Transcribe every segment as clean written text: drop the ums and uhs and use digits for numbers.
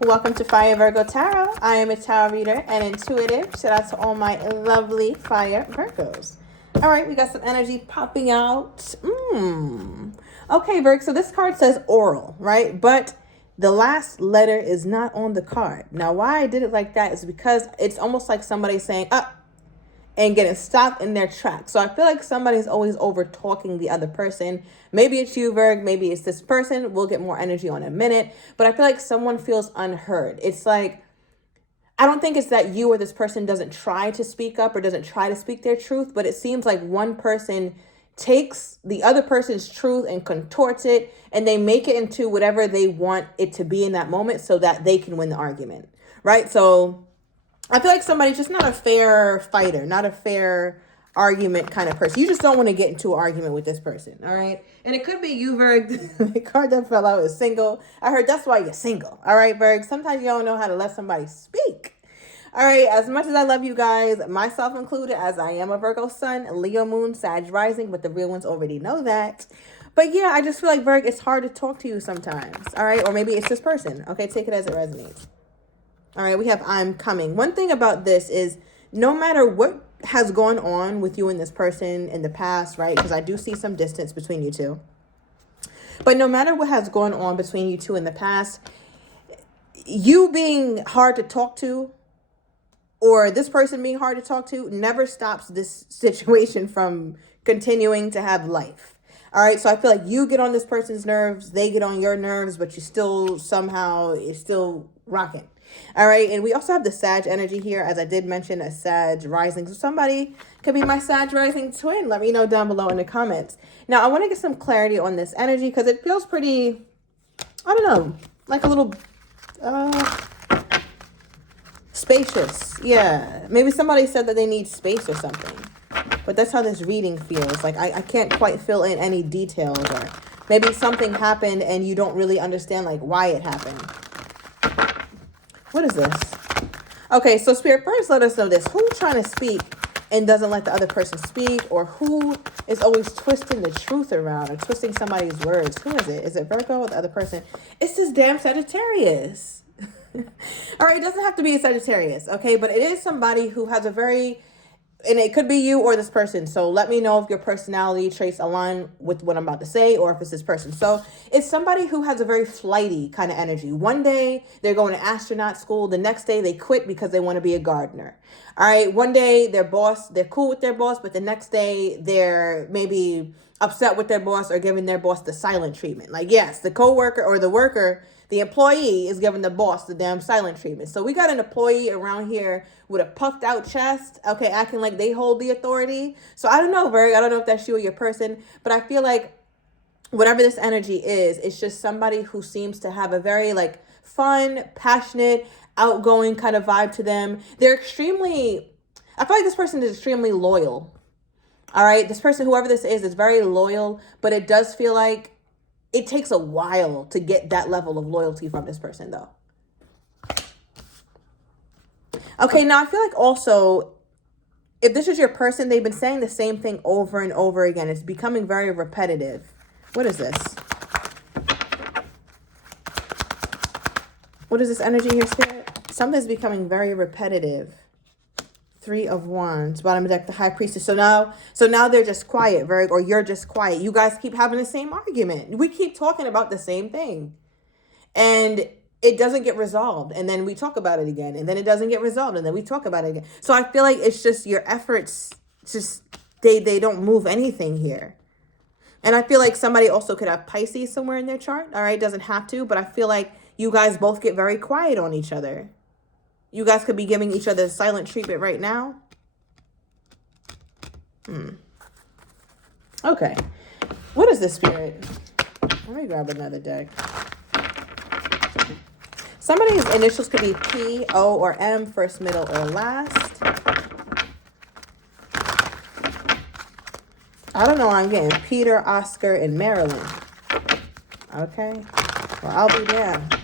Welcome to Fire Virgo Tarot. I am a tarot reader and intuitive. Shout out to all my lovely fire Virgos. All right, we got some energy popping out. Okay, Virgo, so this card says oral, right? But the last letter is not on the card. Now, why I did it like that is because it's almost like somebody saying, and getting stopped in their tracks. So I feel like somebody's always over talking the other person. Maybe it's you, Virg. Maybe it's this person. We'll get more energy on in a minute. But I feel like someone feels unheard. It's like, I don't think it's that you or this person doesn't try to speak up or doesn't try to speak their truth, but it seems like one person takes the other person's truth and contorts it, and they make it into whatever they want it to be in that moment so that they can win the argument, right? So I feel like somebody's just not a fair fighter, not a fair argument kind of person. You just don't want to get into an argument with this person, all right? And it could be you, Virg. The card that fell out is single. I heard that's why you're single, all right, Virg? Sometimes you don't know how to let somebody speak. All right, as much as I love you guys, myself included, as I am a Virgo sun, Leo moon, Sag rising, but the real ones already know that. But yeah, I just feel like, Virg, it's hard to talk to you sometimes, all right? Or maybe it's this person, okay? Take it as it resonates. All right, we have I'm coming. One thing about this is no matter what has gone on with you and this person in the past, right? Because I do see some distance between you two. But no matter what has gone on between you two in the past, you being hard to talk to or this person being hard to talk to never stops this situation from continuing to have life. All right, so I feel like you get on this person's nerves, they get on your nerves, but you still somehow, it's still rocking. All right, and we also have the Sag energy here, as I did mention, a Sag rising. So somebody could be my Sag rising twin. Let me know down below in the comments. Now, I want to get some clarity on this energy because it feels pretty, I don't know, like a little spacious. Yeah, maybe somebody said that they need space or something. But that's how this reading feels. Like I can't quite fill in any details, or maybe something happened and you don't really understand like why it happened. What is this? Okay, so Spirit, first let us know this. Who's trying to speak and doesn't let the other person speak? Or who is always twisting the truth around or twisting somebody's words? Who is it? Is it Virgo or the other person? It's this damn Sagittarius. All right, it doesn't have to be a Sagittarius, okay? But it is somebody who has a very... And it could be you or this person. So let me know if your personality traits align with what I'm about to say or if it's this person. So it's somebody who has a very flighty kind of energy. One day they're going to astronaut school. The next day they quit because they want to be a gardener. All right. One day they're cool with their boss, but the next day they're maybe upset with their boss or giving their boss the silent treatment. Like, yes, the coworker or the worker, the employee is giving the boss the damn silent treatment. So we got an employee around here with a puffed out chest, okay, acting like they hold the authority. So I don't know, Virg. I don't know if that's you or your person, but I feel like whatever this energy is, it's just somebody who seems to have a very like fun, passionate, outgoing kind of vibe to them. I feel like this person is extremely loyal. All right, this person, whoever this is very loyal, but it does feel like it takes a while to get that level of loyalty from this person, though. Okay, now I feel like also, if this is your person, they've been saying the same thing over and over again. It's becoming very repetitive. What is this? What is this energy here, Spirit? Something's becoming very repetitive. 3 of Wands, bottom of deck, the High Priestess. So now they're just quiet, Virgo, or you're just quiet. You guys keep having the same argument. We keep talking about the same thing. And it doesn't get resolved. And then we talk about it again. And then it doesn't get resolved. And then we talk about it again. So I feel like it's just your efforts, just they don't move anything here. And I feel like somebody also could have Pisces somewhere in their chart. All right, doesn't have to. But I feel like you guys both get very quiet on each other. You guys could be giving each other silent treatment right now. Okay. What is this, Spirit? Let me grab another deck. Somebody's initials could be P, O, or M, first, middle, or last. I don't know. I'm getting Peter, Oscar, and Marilyn. Okay. Well, I'll be damned.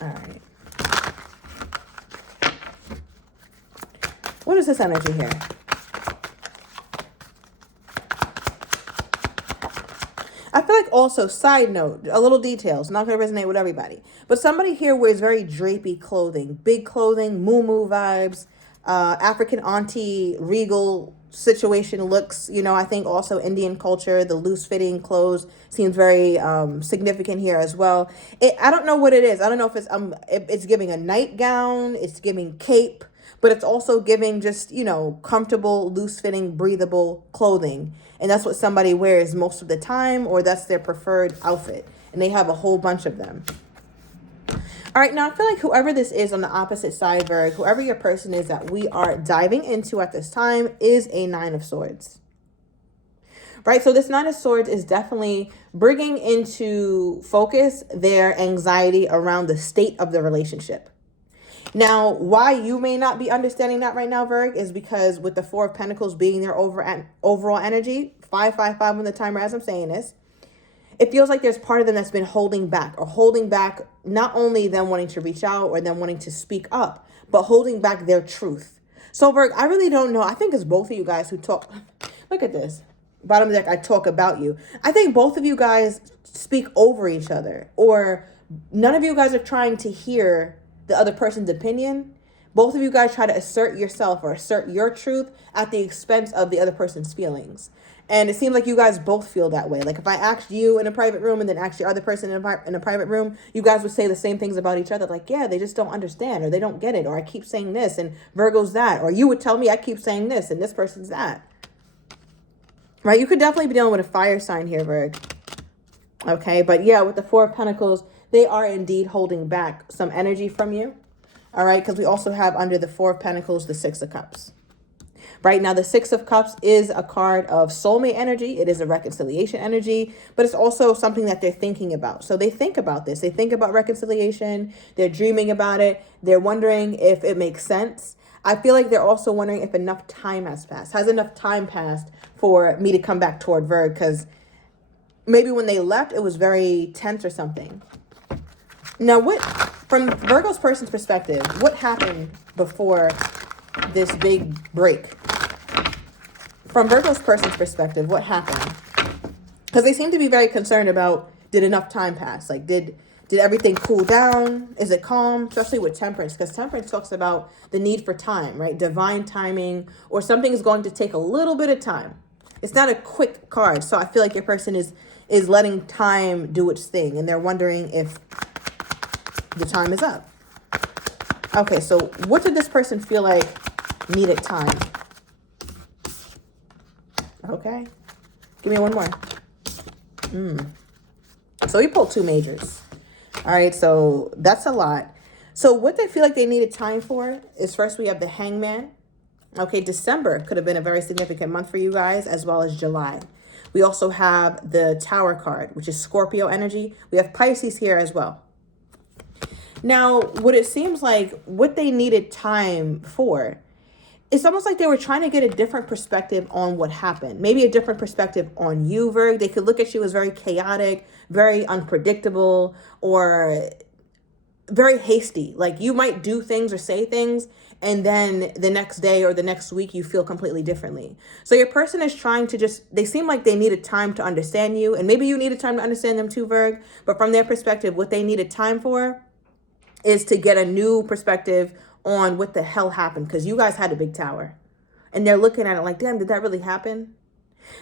All right. What is this energy here? I feel like also, side note, a little details, not going to resonate with everybody. But somebody here wears very drapey clothing, big clothing, moo vibes, African auntie, regal situation looks. You know, I think also Indian culture, the loose fitting clothes seems very significant here as well. I don't know what it is. I don't know if it's giving a nightgown, it's giving cape, but it's also giving just, you know, comfortable, loose fitting, breathable clothing. And that's what somebody wears most of the time, or that's their preferred outfit. And they have a whole bunch of them. All right, now I feel like whoever this is on the opposite side, Virgo, whoever your person is that we are diving into at this time is a Nine of Swords. Right, so this Nine of Swords is definitely bringing into focus their anxiety around the state of the relationship. Now, why you may not be understanding that right now, Virg, is because with the Four of Pentacles being their overall energy, 555 on the timer as I'm saying this, it feels like there's part of them that's been holding back not only them wanting to reach out or them wanting to speak up, but holding back their truth. So, Virg, I really don't know. I think it's both of you guys who talk. Look at this. Bottom of the deck, I talk about you. I think both of you guys speak over each other, or none of you guys are trying to hear the other person's opinion. Both of you guys try to assert yourself or assert your truth at the expense of the other person's feelings. And it seems like you guys both feel that way. Like if I asked you in a private room and then asked your other person in a private room, you guys would say the same things about each other. Like, yeah, they just don't understand, or they don't get it, or I keep saying this and Virgo's that. Or you would tell me I keep saying this and this person's that. Right? You could definitely be dealing with a fire sign here, Virg. Okay, but yeah, with the Four of Pentacles, they are indeed holding back some energy from you. All right, because we also have under the Four of Pentacles, the Six of Cups. Right now, the Six of Cups is a card of soulmate energy. It is a reconciliation energy, but it's also something that they're thinking about. So they think about this. They think about reconciliation. They're dreaming about it. They're wondering if it makes sense. I feel like they're also wondering if enough time has passed. Has enough time passed for me to come back toward Virg? Because maybe when they left, it was very tense or something. Now, from Virgo's person's perspective, what happened before this big break? From Virgo's person's perspective, what happened? Because they seem to be very concerned about, did enough time pass? Like, did everything cool down? Is it calm? Especially with Temperance, because Temperance talks about the need for time, right? Divine timing, or something is going to take a little bit of time. It's not a quick card. So I feel like your person is letting time do its thing, and they're wondering if the time is up. Okay, so what did this person feel like needed time? Okay. Give me one more. So we pulled two majors. All right, so that's a lot. So what they feel like they needed time for is, first we have the Hangman. Okay, December could have been a very significant month for you guys, as well as July. We also have the Tower card, which is Scorpio energy. We have Pisces here as well. Now, what it seems like, what they needed time for, it's almost like they were trying to get a different perspective on what happened. Maybe a different perspective on you, Virg. They could look at you as very chaotic, very unpredictable, or very hasty. Like you might do things or say things, and then the next day or the next week, you feel completely differently. So your person is trying to they seem like they needed time to understand you, and maybe you needed time to understand them too, Virg. But from their perspective, what they needed time for is to get a new perspective on what the hell happened, because you guys had a big tower. And they're looking at it like, damn, did that really happen?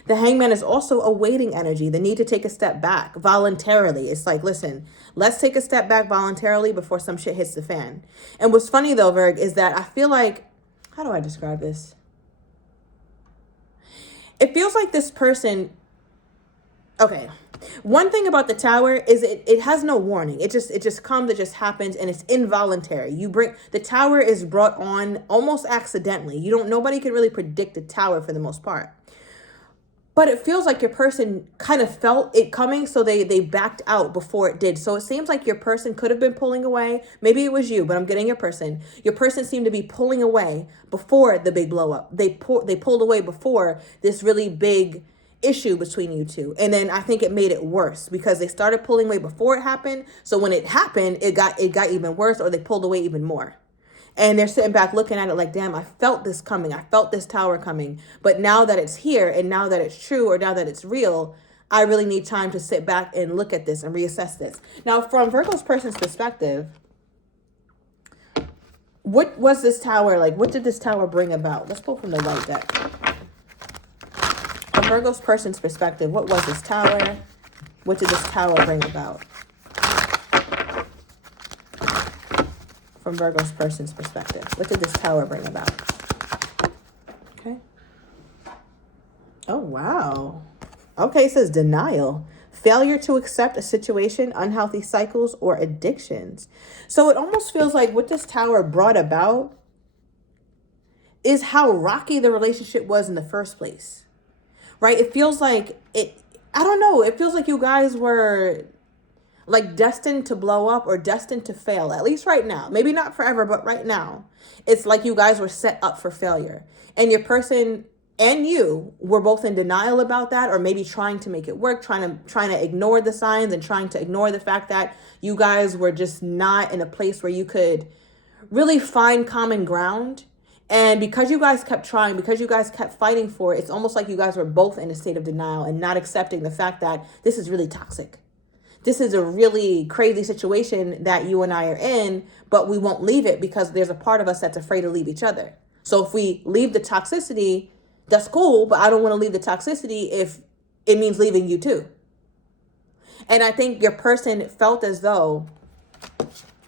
The Hangman is also a waiting energy, the need to take a step back voluntarily. It's like, listen, let's take a step back voluntarily before some shit hits the fan. And what's funny though, Virg, is that I feel like, how do I describe this? It feels like this person, okay, one thing about the Tower is it has no warning. It just comes, it just happens, and it's involuntary. The Tower is brought on almost accidentally. Nobody can really predict the Tower for the most part. But it feels like your person kind of felt it coming, so they backed out before it did. So it seems like your person could have been pulling away. Maybe it was you, but I'm getting your person. Your person seemed to be pulling away before the big blow up. They pulled away before this really big issue between you two. And then I think it made it worse because they started pulling away before it happened. So when it happened, it got even worse, or they pulled away even more. And they're sitting back looking at it like, damn, I felt this coming. I felt this Tower coming. But now that it's here, and now that it's true, or now that it's real, I really need time to sit back and look at this and reassess this. Now, from Virgo's person's perspective, what was this tower like? What did this tower bring about? Let's pull from the white deck. From Virgo's person's perspective, what was this tower? What did this tower bring about? From Virgo's person's perspective, what did this tower bring about? Okay. Oh, wow. Okay, it says denial. Failure to accept a situation, unhealthy cycles, or addictions. So it almost feels like what this tower brought about is how rocky the relationship was in the first place. Right? It feels like I don't know. It feels like you guys were like destined to blow up or destined to fail, at least right now. Maybe not forever, but right now. It's like you guys were set up for failure. And your person and you were both in denial about that, or maybe trying to make it work, trying to ignore the signs and trying to ignore the fact that you guys were just not in a place where you could really find common ground. And because you guys kept trying, because you guys kept fighting for it, it's almost like you guys were both in a state of denial and not accepting the fact that this is really toxic. This is a really crazy situation that you and I are in, but we won't leave it because there's a part of us that's afraid to leave each other. So if we leave the toxicity, that's cool, but I don't want to leave the toxicity if it means leaving you too. And I think your person felt as though,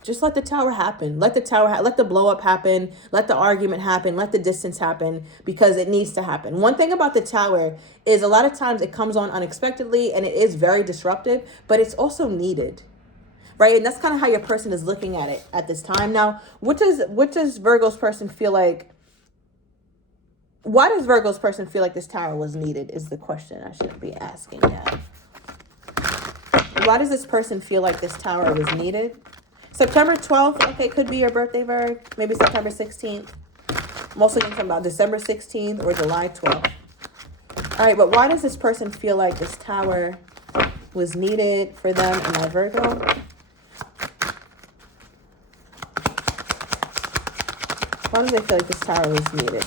just let the tower happen. Let the blow up happen. Let the argument happen. Let the distance happen, because it needs to happen. One thing about the tower is a lot of times it comes on unexpectedly and it is very disruptive, but it's also needed. Right? And that's kind of how your person is looking at it at this time. Now, what does Virgo's person feel like? Why does Virgo's person feel like this tower was needed is the question I should be asking. Yeah. Why does this person feel like this tower was needed? September 12th, okay, could be your birthday, Virg. Maybe September 16th. Mostly talking about December 16th or July 12th. All right, but why does this person feel like this tower was needed for them and my Virgo? Why do they feel like this tower was needed?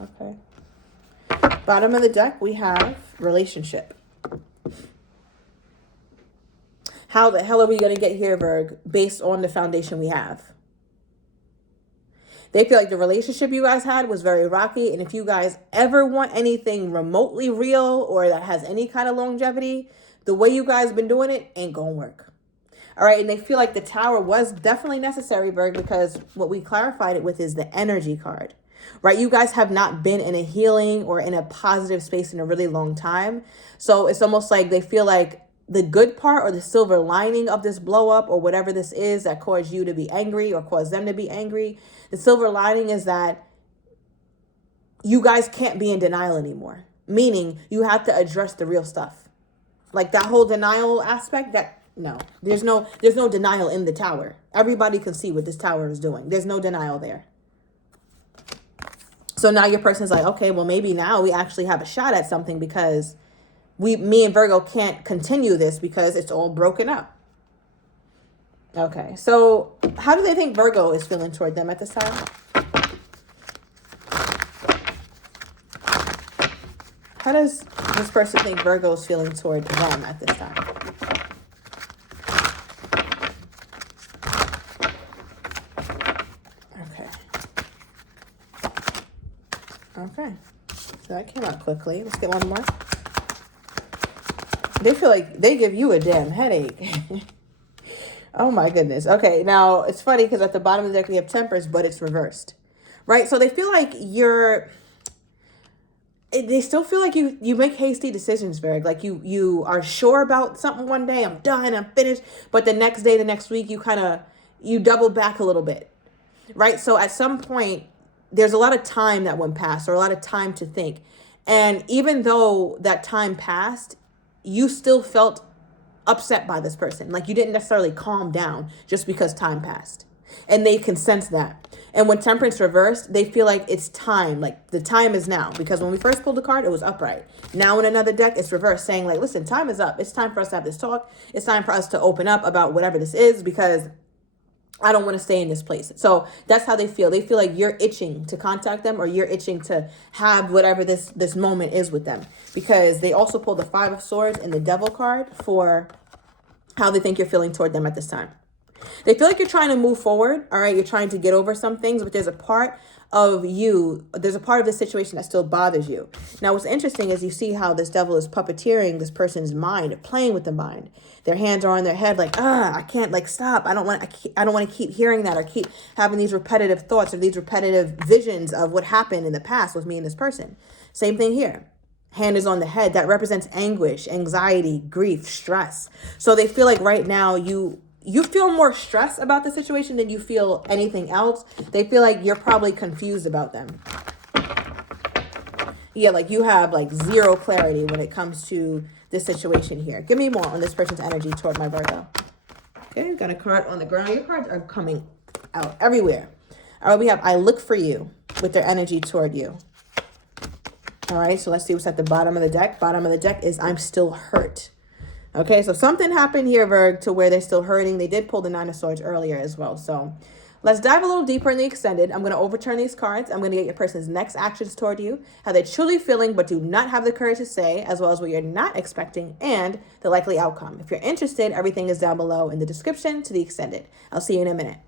Okay. Bottom of the deck, we have relationship. How the hell are we going to get here, Virg, based on the foundation we have? They feel like the relationship you guys had was very rocky. And if you guys ever want anything remotely real or that has any kind of longevity, the way you guys been doing it ain't going to work. All right. And they feel like the tower was definitely necessary, Virg, because what we clarified it with is the energy card. Right? You guys have not been in a healing or in a positive space in a really long time. So it's almost like they feel like the good part or the silver lining of this blow up or whatever this is that caused you to be angry or caused them to be angry. The silver lining is that you guys can't be in denial anymore. Meaning you have to address the real stuff. Like that whole denial aspect, there's no denial in the tower. Everybody can see what this tower is doing. There's no denial there. So now your person's like, okay, well, maybe now we actually have a shot at something because me and Virgo can't continue this because it's all broken up. Okay, so how do they think Virgo is feeling toward them at this time? How does this person think Virgo is feeling toward them at this time? Okay, so that came out quickly. Let's get one more. They feel like they give you a damn headache. Oh my goodness. Okay, now it's funny because at the bottom of the deck we have Temperance, but it's reversed. Right? So they feel like they still feel like you make hasty decisions, Virg. Like you are sure about something one day, I'm done, I'm finished. But the next day, the next week, you double back a little bit. Right? So at some point, there's a lot of time that went past or a lot of time to think. And even though that time passed, you still felt upset by this person. Like you didn't necessarily calm down just because time passed. And they can sense that. And when Temperance reversed, they feel like it's time. Like the time is now. Because when we first pulled the card, it was upright. Now in another deck, it's reversed, saying like, listen, time is up. It's time for us to have this talk. It's time for us to open up about whatever this is, because I don't want to stay in this place. So that's how they feel. They feel like you're itching to contact them, or you're itching to have whatever this moment is with them, because they also pull the Five of Swords and the Devil card for how they think you're feeling toward them at this time. They feel like you're trying to move forward. All right. You're trying to get over some things, but there's a part of the situation that still bothers you. Now, what's interesting is you see how this devil is puppeteering this person's mind, playing with the mind. Their hands are on their head, like, I can't, like, stop. I don't want to keep hearing that, or keep having these repetitive thoughts or these repetitive visions of what happened in the past with me and this person. Same thing here. Hand is on the head. That represents anguish, anxiety, grief, stress. So they feel like right now you feel more stress about the situation than you feel anything else. They feel like you're probably confused about them. Yeah, like you have like zero clarity when it comes to this situation here. Give me more on this person's energy toward my Virgo. Okay, we've got a card on the ground. Your cards are coming out everywhere. All right, we have I look for you with their energy toward you. All right, so let's see what's at the bottom of the deck. Bottom of the deck is I'm still hurt. Okay, so something happened here, Virg, to where they're still hurting. They did pull the Nine of Swords earlier as well. So let's dive a little deeper in the extended. I'm going to overturn these cards. I'm going to get your person's next actions toward you, how they're truly feeling but do not have the courage to say, as well as what you're not expecting, and the likely outcome. If you're interested, everything is down below in the description to the extended. I'll see you in a minute.